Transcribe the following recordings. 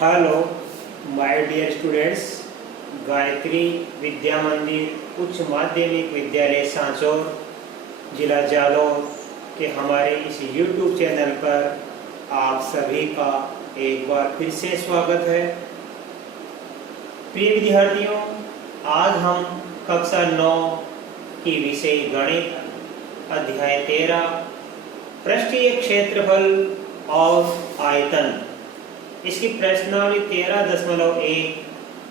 Hello my dear students. Gayatri Vidya Mandir उच्च माध्यमिक विद्यालय सांचौर जिला जालौर के हमारे इस YouTube चैनल पर आप सभी का एक बार फिर से स्वागत है। प्रिय विद्यार्थियों, आज हम कक्षा 9 की विषय गणित अध्याय 13 पृष्ठीय क्षेत्रफल और आयतन, इसकी प्रश्नावली 13.1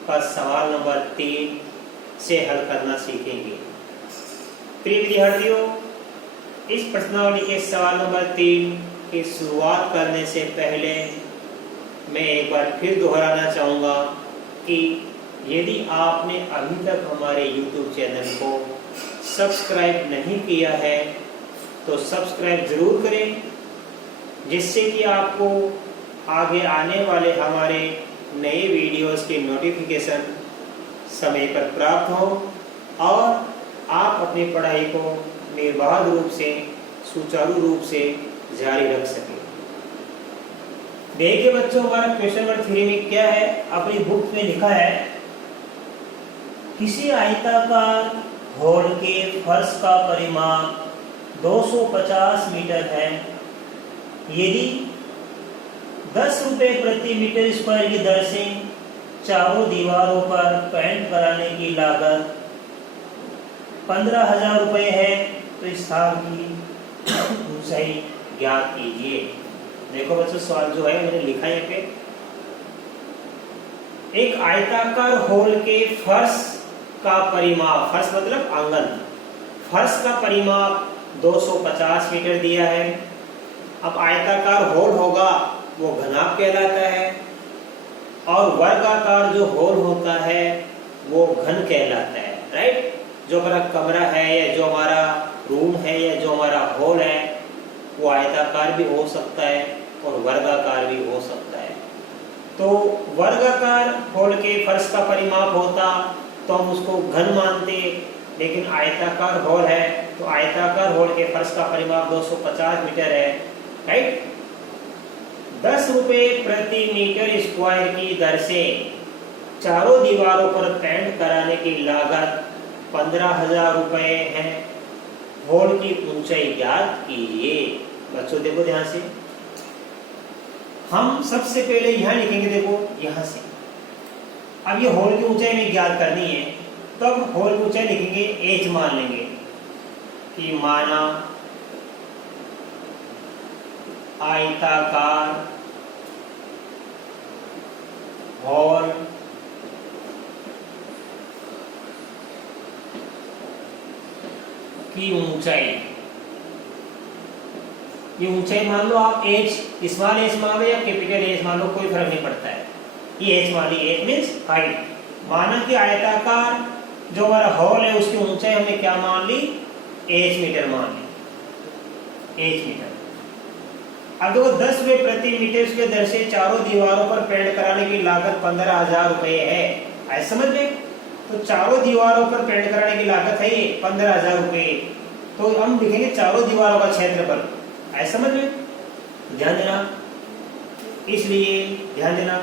का सवाल नंबर 3 से हल करना सीखेंगे। प्रिय विद्यार्थियों, इस प्रश्नावली के सवाल नंबर 3 की शुरुआत करने से पहले मैं एक बार फिर दोहराना चाहूँगा कि यदि आपने अभी तक हमारे YouTube चैनल को सब्सक्राइब नहीं किया है तो सब्सक्राइब ज़रूर करें, जिससे कि आपको आगे आने वाले हमारे नए वीडियोस की नोटिफिकेशन समय पर प्राप्त हो और आप अपनी पढ़ाई को निर्बाध रूप से सुचारू रूप से जारी रख सकें। देखिए बच्चों, हमारा क्वेश्चन नंबर 3 में क्या है, अपनी बुक में लिखा है किसी आयताकार होल के फर्श का परिमाप 250 मीटर है। यदि 10 रुपए प्रति मीटर स्क्वायर की दर से चारों दीवारों पर पेंट कराने की लागत 15,000 रुपए है, तो इस स्थान की ऊंचाई ज्ञात कीजिए। देखो बच्चों, सवाल जो है मैंने लिखा है पे, एक आयताकार होल के फर्श का परिमाप, फर्श मतलब आंगन, फर्श का परिमाप 250 मीटर दिया है। अब आयताकार होल होगा वो घनाभ कहलाता है और वर्गाकार जो होल होता है वो घन कहलाता है। राइट, जो हमारा कमरा है या जो हमारा रूम है या जो हमारा हॉल है वो आयताकार भी हो सकता है और वर्गाकार भी हो सकता है। तो वर्गाकार होल के फर्श का परिमाप होता तो हम उसको घन मानते, लेकिन आयताकार होल है तो आयताकार होल के फर्श का परिमाप 250 मीटर है। राइट, 10 रुपए प्रति मीटर स्क्वायर की दर से चारों दीवारों पर पेंट कराने की लागत 15,000 रुपए है। होल की ऊंचाई ज्ञात कीजिए। बच्चों देखो ध्यान से, हम सबसे पहले यहां लिखेंगे, देखो यहां से। अब ये होल की ऊंचाई में ज्ञात करनी है, तो अब होल की ऊंचाई लिखेंगे, एच मान लेंगे कि माना आयताकार होल की ऊंचाई, ये ऊंचाई मान लो आप एच, स्मॉल एच मान लो या कैपिटल एच मान लो, कोई फर्क नहीं पड़ता है। ये एच मान ली, एच मीन्स हाइट। माना कि आयताकार जो हमारा होल है उसकी ऊंचाई हमने क्या मान ली, एच मीटर मान ली, एच मीटर। अब देखो 10 रुपए प्रति मीटर के दर से चारों दीवारों पर पेंट कराने की लागत 15,000 रुपए है। ऐसा समझ में, तो चारों दीवारों पर पेंट कराने की लागत है ये 15,000 रुपए, तो हम लिखेंगे चारों दीवारों का क्षेत्रफल। ऐसा समझ में, ध्यान देना, इसलिए ध्यान देना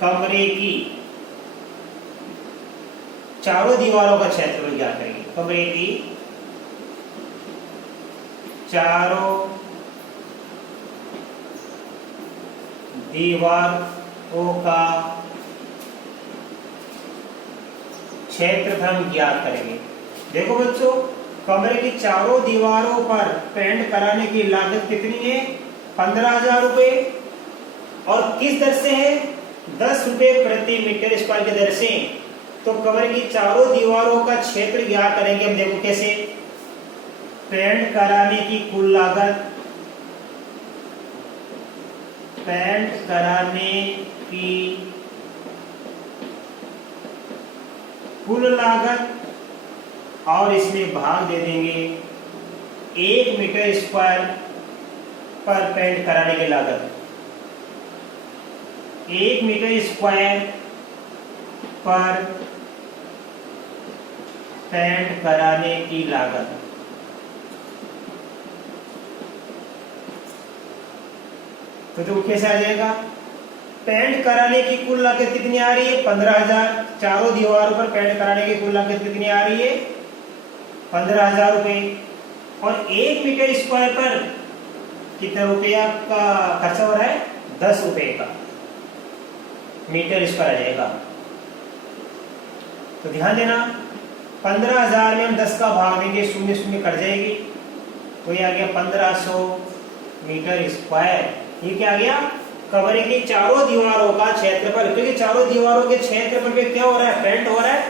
कमरे की चारों दीवारों का क्षेत्रफल ज्ञात करेंगे। कमरे की चारों दीवारों का क्षेत्रफल ज्ञात करेंगे। देखो बच्चों, कमरे की चारों दीवारों पर पेंट कराने की लागत कितनी है, 15,000 रुपए, और किस दर से है, 10 रुपए प्रति मीटर स्क्वायर की दर से। तो कमरे की चारों दीवारों का क्षेत्र ज्ञात करेंगे हम। देखो कैसे, पेंट कराने की कुल लागत, पेंट कराने की कुल लागत और इसमें भाग दे देंगे 1 मीटर स्क्वायर पर पेंट कराने की लागत। 1 मीटर स्क्वायर पर पेंट कराने की लागत तो देखो कैसे आ जाएगा, पेंट कराने की कुल लागत कितनी आ रही है 15,000, चारों दीवारों पर पेंट कराने की कुल लागत कितनी आ रही है 15,000 रुपए, और 1 मीटर स्क्वायर पर कितने रुपया का खर्चा हो रहा है 10 रुपए का मीटर स्क्वायर आ जाएगा। तो ध्यान देना 15,000 में हम 10 का भाग देंगे, शून्य शून्य कट जाएगी, तो ये आ गया 1500 मीटर स्क्वायर। ये क्या आ गया, कमरे की चारों दीवारों का क्षेत्रफल, क्योंकि चारों दीवारों के क्षेत्रफल पे क्या हो रहा है पेंट हो रहा है,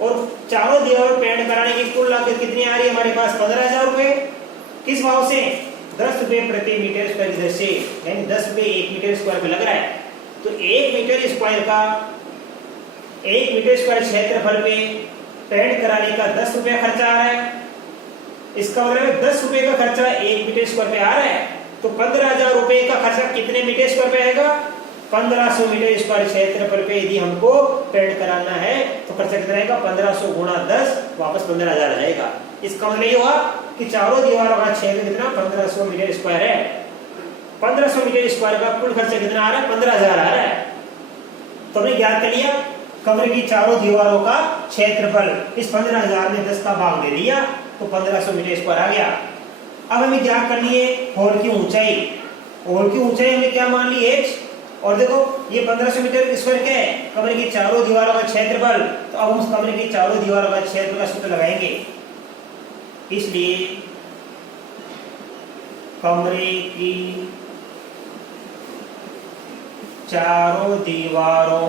और चारों दीवारों पेंट कराने की कुल लागत कितनी आ रही है हमारे पास 15,000 रुपए। किस भाव से 10 रुपए प्रति मीटर स्क्वायर से, यानी 10 रुपए 1 मीटर स्क्वायर पे लग रहा है। तो 1 मीटर स्क्वायर का 1 मीटर स्क्वायर क्षेत्रफल पे पेंट कराने का 10 रुपया खर्चा आ रहा है। इसका मतलब 10 रुपए का खर्चा 1 मीटर स्क्वायर पे आ रहा है, तो 15,000 रुपए का खर्चा कितने मीटर स्क्वायर पे आएगा 1500 मीटर स्क्वायर क्षेत्रफल पे यदि हमको पेंट कराना है तो खर्चा कितना आएगा 1500 गुणा 10 वापस 15,000 आ जाएगा। इसका मतलब ये हुआ कि चारों दीवारों का क्षेत्र कितना 1500 मीटर स्क्वायर है। 1500 मीटर स्क्वायर का कुल खर्चा कितना आ रहा है 15,000 आ रहा है। तो हमने ज्ञात कर लिया कमरे की चारों दीवारों का क्षेत्रफल, इस 15,000 में 10 का भाग दे दिया तो 1500 मीटर स्क्वायर आ गया। अब हमें ज्ञात करनी है हॉल की ऊंचाई। हॉल की ऊंचाई हमने क्या मान ली h, और देखो ये 1500 मीटर स्क्वायर क्या है कमरे की चारों दीवारों का क्षेत्रफल। तो अब हम उस कमरे की चारों दीवारों का क्षेत्रफल का सूत्र लगाएंगे। इसलिए कमरे की चारों दीवारों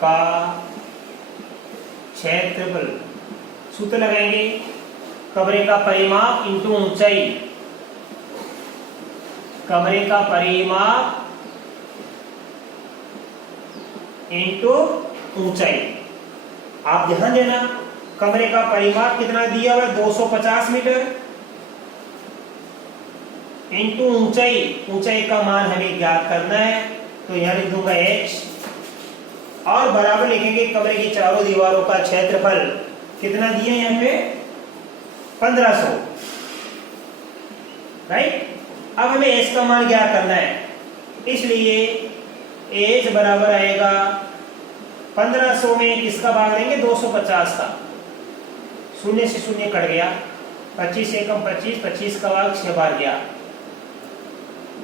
का क्षेत्रफल, सूत्र लगाएंगे कमरे का परिमाप इंटू ऊंचाई, कमरे का परिमाप इंटू ऊंचाई। आप ध्यान देना कमरे का परिमाप कितना दिया हुआ है 250 मीटर, इंटू ऊंचाई, ऊंचाई का मान हमें ज्ञात करना है, तो यहां लिख दूंगा h, और बराबर लिखेंगे कमरे की चारों दीवारों का क्षेत्रफल कितना दिया यहाँ पे 1500, राइट। अब हमें h का मान ज्ञात करना है, इसलिए h बराबर आएगा 1500 में किसका भाग लेंगे 250 का, शून्य से शून्य कट गया, 25 से कम 25, 25 का भाग 6 बार गया,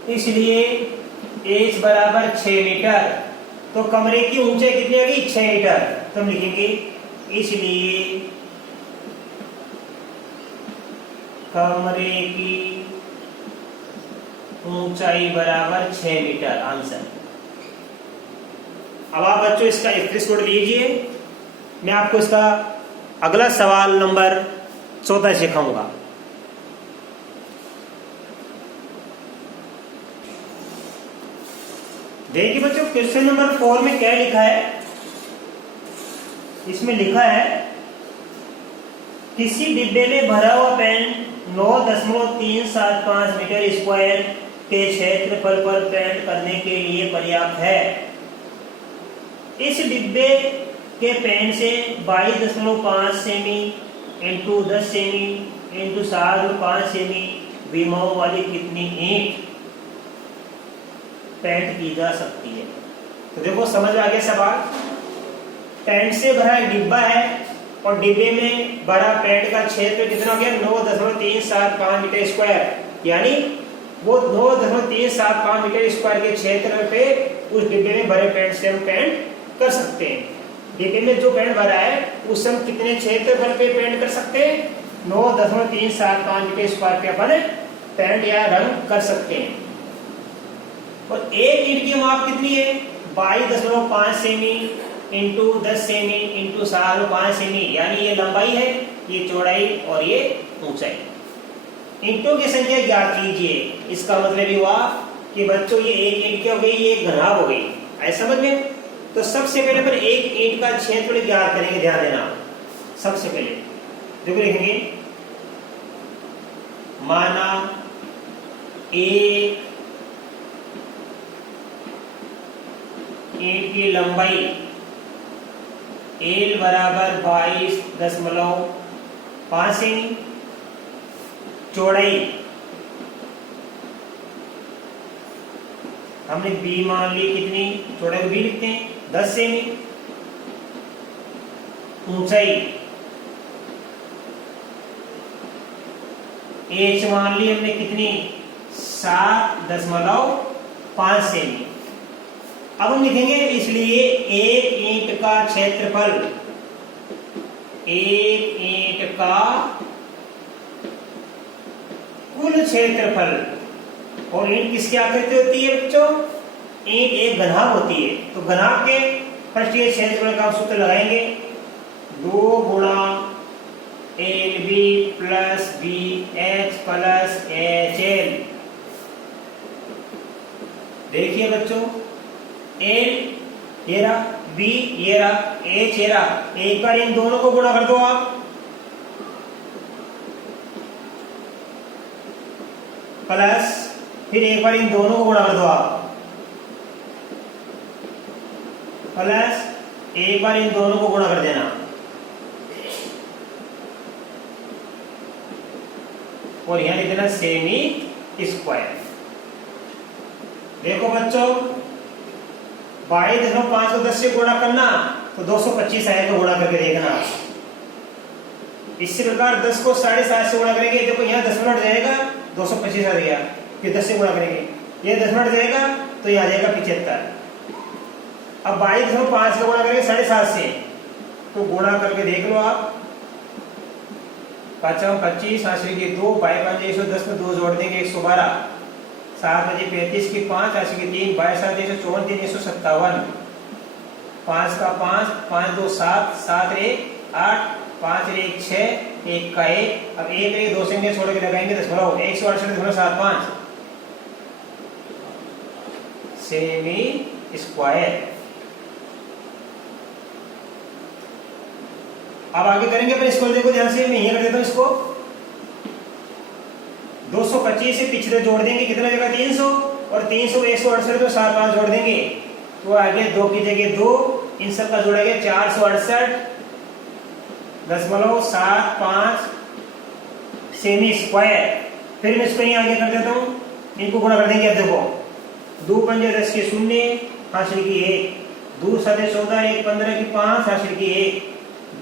इसलिए h बराबर 6 मीटर। तो कमरे की ऊंचाई कितनी आ गई 6 मीटर, तो हम लिखेंगे इसलिए कमरे की ऊंचाई बराबर 6 मीटर, आंसर। अब आप बच्चों इसका स्क्रीनशॉट लीजिए, मैं आपको इसका अगला सवाल नंबर 14 सिखाऊंगा। देखिए बच्चों क्वेश्चन नंबर 4 में क्या लिखा है, इसमें लिखा है किसी डिब्बे में भरा हुआ पेन 9.375 मीटर स्क्वायर के क्षेत्रफल पर पेंट करने के लिए पर्याप्त है। इस डिब्बे के पेन से 22.5 सेमी इंटू 10 सेमी इंटू 7.5 सेमी विमाओं वाली कितनी ईंट पेंट की जा सकती है। तो देखो समझ आ गया सवाल, पेंट से भरा एक डिब्बा है और डिब्बे में भरा पेंट का क्षेत्र कितना हो गया 9.375 मीटर स्क्वायर, यानी वो 9.375 मीटर स्क्वायर के क्षेत्र पे उस डिब्बे में भरे पेंट से हम पेंट कर सकते हैं। डिब्बे में जो पेंट भरा है उससे हम कितने क्षेत्रफल पे पेंट कर सकते हैं 9.375 मीटर स्क्वायर पे अपन पेंट या रंग कर सकते हैं। और एक ईंट की माप कितनी है 22.5 सेमी इंटू 10 सेमी इंटू 7.5 सेमी, यानी ये लंबाई है, ये चौड़ाई और ये ऊंचाई। ईंटों की संख्या ज्ञात कीजिए। इसका मतलब ये हुआ कि बच्चों ये एक ईंट क्या हो गई, ये एक घनाभ हो गई, ऐसा समझ में। तो सबसे पहले अपन एक ईंट का क्षेत्रफल ज्ञात करेंगे, ध्यान देना। सबसे पहले देखो लिखेंगे माना एक ईंट की लंबाई L बराबर 22.5 सेमी, चौड़ाई हमने बी मान ली कितनी, चौड़ाई को बी लिखते हैं 10 सेमी, ऊंचाई एच मान ली हमने कितनी 7.5 सेमी। अब हम लिखेंगे इसलिए एक ईंट का क्षेत्रफल, एक ईंट का कुल क्षेत्रफल, और ईंट किसकी आकृति होती है बच्चों, ईंट एक घनाभ होती है, तो घनाभ के फर्स्ट ये क्षेत्रफल का सूत्र लगाएंगे 2 गुणा L B plus B H plus H L. देखिए बच्चों एल ये रहा, बी ये रहा, एच ये रहा, एक बार इन दोनों को गुणा कर दो आप, प्लस फिर एक बार इन दोनों को गुणा कर दो आप, प्लस एक बार इन दोनों को गुणा कर देना, और यहां लिख देना सेमी स्क्वायर। देखो बच्चों 22.5 को 10 से गुणा करना तो 225 आएगा, गुणा करके देखना। इसी प्रकार 10 को 7.5 से गुणा करेंगे, देखो यहाँ 10 मिनट जाएगा 225 आ गया, फिर 10 से गुणा करेंगे ये 10 मिनट जाएगा तो ये आ जाएगा 75। अब 22.5 का गुणा करेंगे 7.5 से, तो गुणा करके देख लो आप, 5 25 आश्री की 2 बाई 5 110 में 2 जोड़ देंगे 112, 7 बजे 35 की 5 आश्री की 3 बाई 7 154 3 157, 5 का 5 5 2 7 7 1 8 5 1 6 1 का 1, अब 1 1 2 से छोड़ के लगाएंगे 168.75 सेमी स्क्वायर। अब आगे करेंगे अपन इसको, देखो ध्यान से, मैं यही कर देता हूं इसको, 225 से पिछले जोड़ देंगे कितना जगह 300, और 300 168 तो 7 5 जोड़ देंगे तो आगे 2 की जगह 2, इन सब का जोड़ेंगे 468.75 सेमी स्क्वायर। फिर मैं इसको यहीं आगे कर देता हूं, इनको गुणा कर देंगे। अब देखो 2 पंजे 10 के 0 हासिल की 1, 2 7 14 1 15 की 5 हासिल की 1,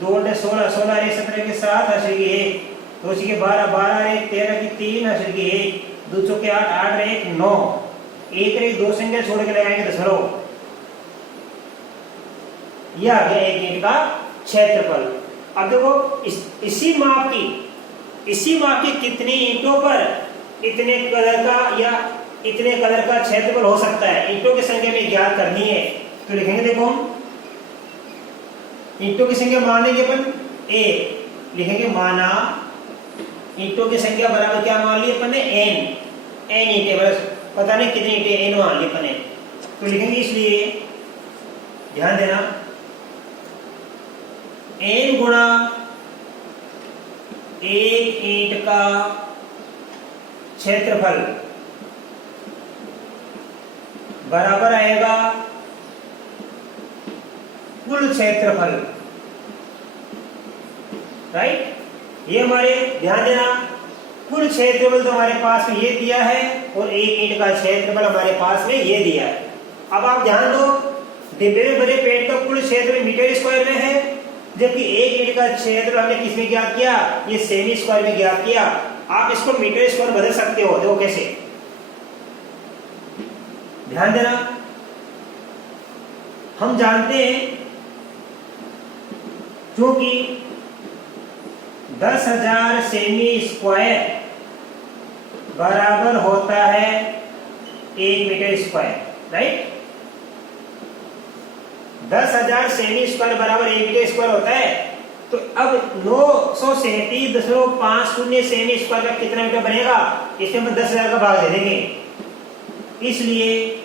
2 16 16 1 17 के 7 हासिल की 1, 2 के 12 12 1 13 की 3 हासिल की 1, 2 चौके 8 8 1 9, 1 1 2 संख्या छोड़ के लगाएंगे दशमलव, यह आ गया एक ईंट का क्षेत्रफल। अब देखो इसी माप की कितनी ईंटों पर इतने कलर का या इतने कलर का क्षेत्रफल हो सकता है, ईंटों की संख्या में ज्ञात करनी है। तो लिखेंगे, देखो ईंटों की संख्या मानेंगे अपन ए, लिखेंगे माना ईंटों की संख्या बराबर क्या मान ली अपन ने एन ईंटें, बस पता नहीं कितनी ईंटें एन मान ली अपन ने। तो लिखेंगे इसलिए ध्यान देना एन गुणा एक ईंट का क्षेत्रफल बराबर आएगा कुल क्षेत्रफल, राइट। ये हमारे ध्यान देना कुल क्षेत्रफल तो हमारे पास में ये दिया है और एक ईंट का क्षेत्रफल हमारे पास में ये दिया है। अब आप ध्यान दो डिब्बे में भरे पेट का कुल क्षेत्र मीटर स्क्वायर में है, जबकि एक ईंट का क्षेत्र हमने किस में ज्ञात किया, ये सेमी स्क्वायर में ज्ञात किया। आप इसको मीटर स्क्वायर बदल सकते हो, देखो कैसे, ध्यान देना। हम जानते हैं क्योंकि 10,000 सेमी स्क्वायर बराबर होता है 1 metre square, right. 10,000 cm square बराबर 1 मीटर स्क्वायर होता है। तो अब 937.50 सेमी स्क्वायर का कितना मीटर बनेगा, इसमें हम 10,000 का भाग दे देंगे, इसलिए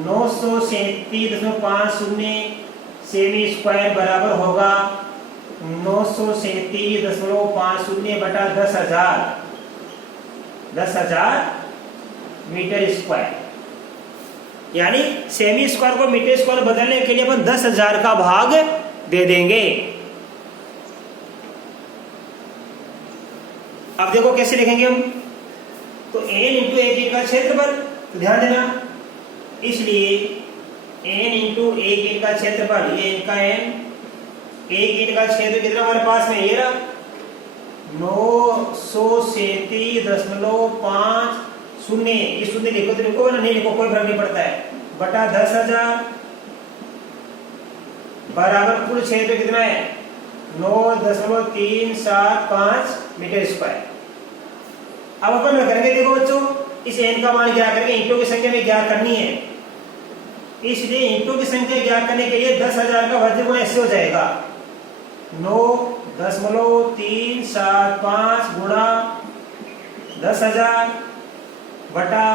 937.50 सेमी स्क्वायर बराबर होगा 937.50 बटा 10,000 मीटर स्क्वायर। यानी सेमी स्क्वायर को मीटर स्क्वायर बदलने के लिए अपन 10,000 का भाग दे देंगे। अब देखो कैसे लिखेंगे हम, तो एन इंटू एक ईंट का क्षेत्रफल, तो ध्यान देना इसलिए n इंटू एक ईंट का क्षेत्रफल, ये इनका n, एक ईंट का क्षेत्र कितना हमारे पास में, ये रहा 937.50, ये शून्य लिखो तो लिखो ना नहीं लिखो कोई फर्क नहीं पड़ता है, बटा 10,000 बराबर कुल क्षेत्र कितना है 9.375 मीटर स्क्वायर। अब अपन क्या करेंगे, देखो बच्चों इस n का मान क्या करेंगे, ईंटों की संख्या में क्या करनी है, इसलिए ईंटों की संख्या ज्ञात करने के लिए 10,000 का वर्गमूल ऐसे हो जाएगा 9.375 गुणा 10,000 बटा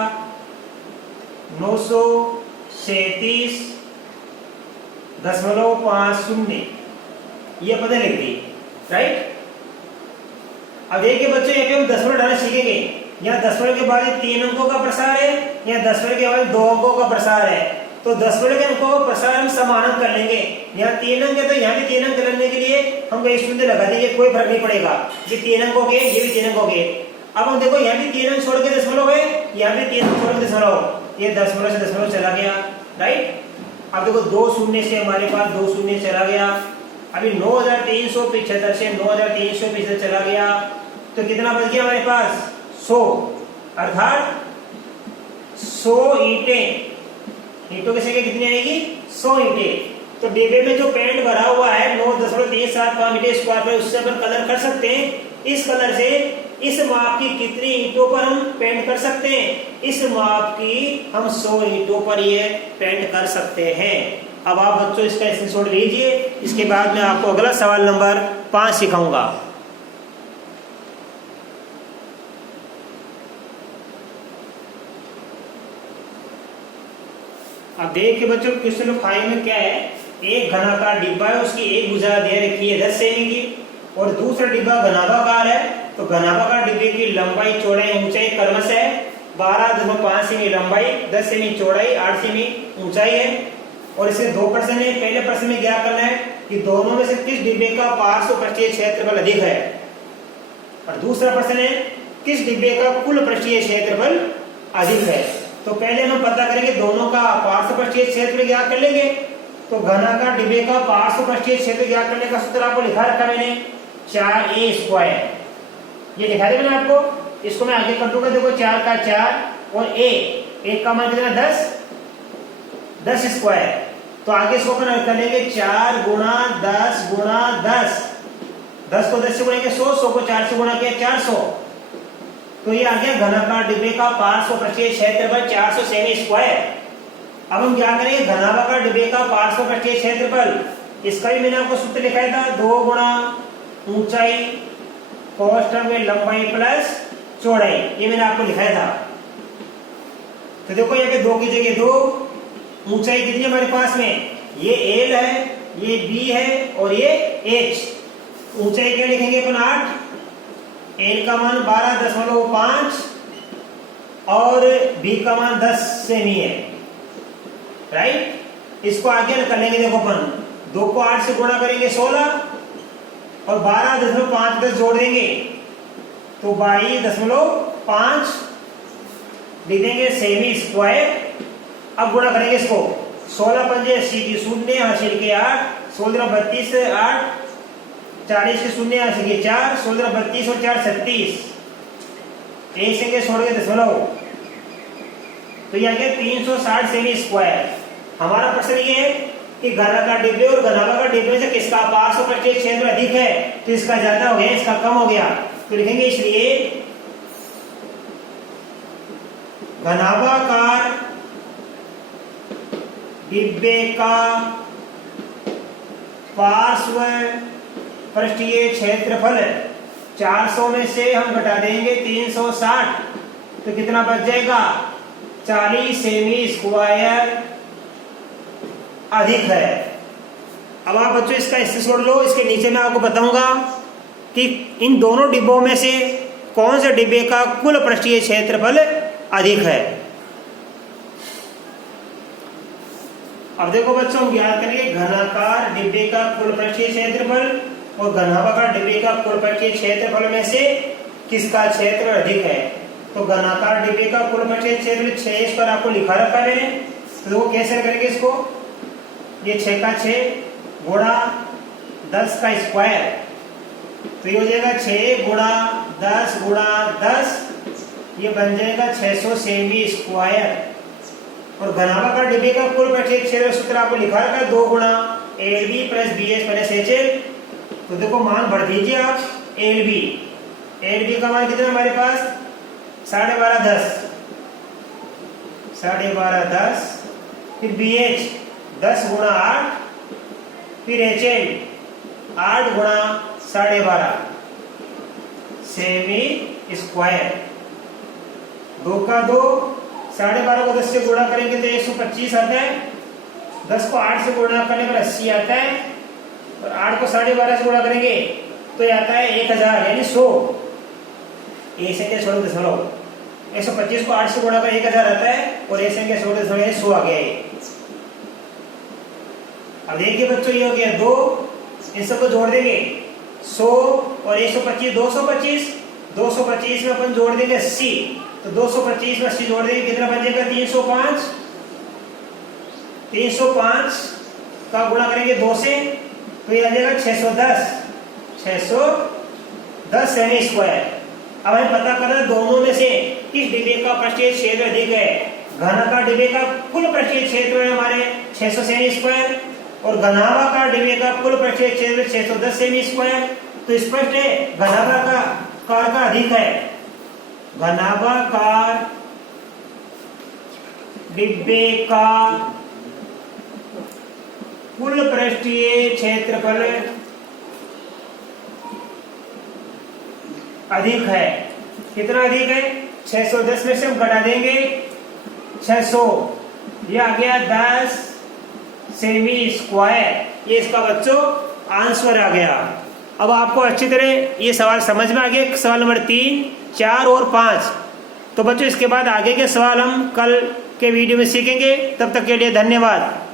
937.50, ये पता लिख दी, राइट। अब देखिए बच्चों यहाँ पे हम दशमलव डालना सीखेंगे, यहाँ दशमलव के बाद 3 अंकों का प्रसार है, यहाँ दशमलव के बाद 2 अंकों का प्रसार है, तो दशमलव के अंकों का प्रसार हम समानक कर लेंगे, यहाँ 3 अंक है तो यहाँ भी 3 अंक करने के लिए हम एक शून्य लगा देंगे, कोई फर्क नहीं पड़ेगा, ये 3 अंक हो गए, ये भी 3 अंक हो गए। अब हम देखो यहाँ भी 3 अंक छोड़ के दशमलव है, यहाँ भी 3 अंक छोड़ के दशमलव, ये दशमलव से दशमलव चला गया, राइट। अब देखो 2 शून्य से हमारे पास 2 शून्य चला गया, अभी 9,375 से 9,375 चला गया, तो कितना बच गया हमारे पास 100, अर्थात 100 ईंटें, ईंटों की संख्या कितनी आएगी 100 ईंटें। तो डिब्बे में जो पेंट भरा हुआ है 9.375 मीटर स्क्वायर पर, उससे अपन कलर कर सकते हैं, इस कलर से इस माप की कितनी ईंटों पर हम पेंट कर सकते हैं, इस माप की हम 100 ईंटों पर ये पेंट कर सकते हैं। अब आप बच्चों इसका स्क्रीनशॉट लीजिए, इसके बाद मैं आपको अगला सवाल नंबर 5 सिखाऊंगा। अब देखिए बच्चों क्वेश्चन 5 में क्या है, एक घनाकार डिब्बा है, उसकी एक भुजा दे रखी है 10 सेमी की, और दूसरा डिब्बा घनाभाकार है, तो घनाभाकार डिब्बे की लंबाई चौड़ाई ऊंचाई क्रमशः है 12.5 सेमी लंबाई, 10 सेमी चौड़ाई, 8 सेमी ऊंचाई है, और इसे 2 प्रश्न है। पहले प्रश्न में क्या करना है कि दोनों में से किस डिब्बे का पार्श्व पृष्ठीय क्षेत्रफल अधिक है, और दूसरा प्रश्न है किस डिब्बे का कुल पृष्ठीय क्षेत्रफल अधिक है। तो पहले हम पता करेंगे दोनों का पार्श्व पृष्ठीय क्षेत्र ज्ञात कर लेंगे। तो घनाकार डिब्बे का पार्श्व पृष्ठीय क्षेत्र ज्ञात करने का सूत्र आपको लिखा रखा मैंने 4a², ये लिखा है मैंने आपको, इसको मैं आगे कर दूंगा। देखो 4 का 4 और एक का मान कितना 10 स्क्वायर, तो आगे इसको अपन कर लेंगे 4 गुणा 10 गुणा 10, 10 को 10 से गुणा किया 100, 100 को 4 से गुणा किया 400, तो ये आ गया घनाकार डिब्बे का पार्श्व पृष्ठीय क्षेत्रफल 400 सेमी स्क्वायर। अब हम क्या करेंगे, घनाभाकार डिब्बे का पार्श्व पृष्ठीय क्षेत्रफल, इसका भी मैंने आपको सूत्र लिखाया था 2 गुणा ऊंचाई कोष्ठक में लंबाई प्लस चौड़ाई, ये मैंने आपको लिखाया था। तो देखो यहाँ पे 2 की जगह 2, ऊंचाई कितनी है हमारे पास में, ये L है, ये B है और ये H। ऊंचाई क्या लिखेंगे अपन 8, L का मान 12.5 और B का मान 10 सेमी है, राइट। इसको आगे कर लेंगे, देखो अपन 2 को 8 से गुणा करेंगे 16 और 12.5 10 जोड़ देंगे तो 22.5 लिख देंगे सेमी स्क्वायर। अब गुणा करेंगे इसको, 16 पंजे 80 की 0, हासिल के 8, 16 32 8, 40 के 0 हासिल के 4, 16 32 और 4 36, एक से छोड़ के दशमलव, तो ये आ गया 360 सेमी स्क्वायर। हमारा प्रश्न ये है कि घनाकार डिब्बे और घनाभाकार डिब्बे से किसका पार्श्व पृष्ठीय क्षेत्र अधिक है, तो इसका ज्यादा हो गया, इसका कम हो गया, तो लिखेंगे इसलिए घनाभाकार डिब्बे का पार्श्व पृष्ठीय क्षेत्रफल 400 में से हम घटा देंगे 360, तो कितना बच जाएगा 40 सेमी स्क्वायर अधिक है। अब आप बच्चों इसका स्क्रीनशॉट लो, इसके नीचे मैं आपको बताऊंगा कि इन दोनों डिब्बों में से कौन से डिब्बे का कुल पृष्ठीय क्षेत्रफल अधिक है। अब देखो बच्चों, हम ज्ञात करेंगे घनाकार डिब्बे का कुल पृष्ठीय क्षेत्रफल और घनाभाकार डिब्बे का कुल पृष्ठीय क्षेत्रफल में से किसका क्षेत्र अधिक है। तो घनाकार डिब्बे का कुल पृष्ठीय क्षेत्र 6 पर आपको लिखा रखा है, तो देखो कैसे करेंगे इसको, ये 6 का 6 गुणा 10 का स्क्वायर, तो ये हो जाएगा 6 गुणा 10 गुणा 10, ये बन जाएगा 600 सेमी स्क्वायर। और घनाभाकार डिब्बे का कुल प्रतिच्छेद क्षेत्र सूत्र आपको लिखा है 2 गुणा L B plus B H plus H L. तो देखो मान भर दीजिए आप, एल बी का मान कितना हमारे पास 12.5 10, फिर बी एच 10 गुणा 8, फिर एच एल 8 गुणा 12.5 सेमी स्क्वायर। 2 का 2, 12.5 को 10 से गुणा करेंगे तो 125 आता है, 10 को 8 से गुणा करने पर 80 आता है, और 8 को 12.5 से गुणा करेंगे तो ये आता है 1000 यानी 100। एक संख्या छोड़ दशमलव, 125 को 8 से गुणा कर 1000 आता है, और एक संख्या छोड़ दशमलव 100 आ गया ये। अब देखिए बच्चों, ये हो गया 2, इन सबको जोड़ देंगे 100 और 125 225 में अपन जोड़ देंगे 80, तो 225 में 80 जोड़ देंगे कितना बन जाएगा 305 का गुणा करेंगे 2 से तो ये आ जाएगा 610 सेमी स्क्वायर। अब हमें पता करना है दोनों में से किस डिब्बे का पृष्ठीय क्षेत्र अधिक है। घनाकार डिब्बे का कुल पृष्ठीय क्षेत्र है हमारे 600 सेमी स्क्वायर, और घनाभाकार डिब्बे का कुल पृष्ठीय क्षेत्र 610 सेमी स्क्वायर। तो स्पष्ट है घनाभाकार का अधिक है। घनाभाकार डिब्बे का कुल पृष्ठीय क्षेत्रफल अधिक है। कितना अधिक है? 610 में से हम घटा देंगे 600, ये आ गया 10 सेमी स्क्वायर। ये इसका बच्चों आंसर आ गया। अब आपको अच्छी तरह ये सवाल समझ में आ गया। सवाल नंबर 3, 4 और 5। तो बच्चों इसके बाद आगे के सवाल हम कल के वीडियो में सीखेंगे। तब तक के लिए धन्यवाद।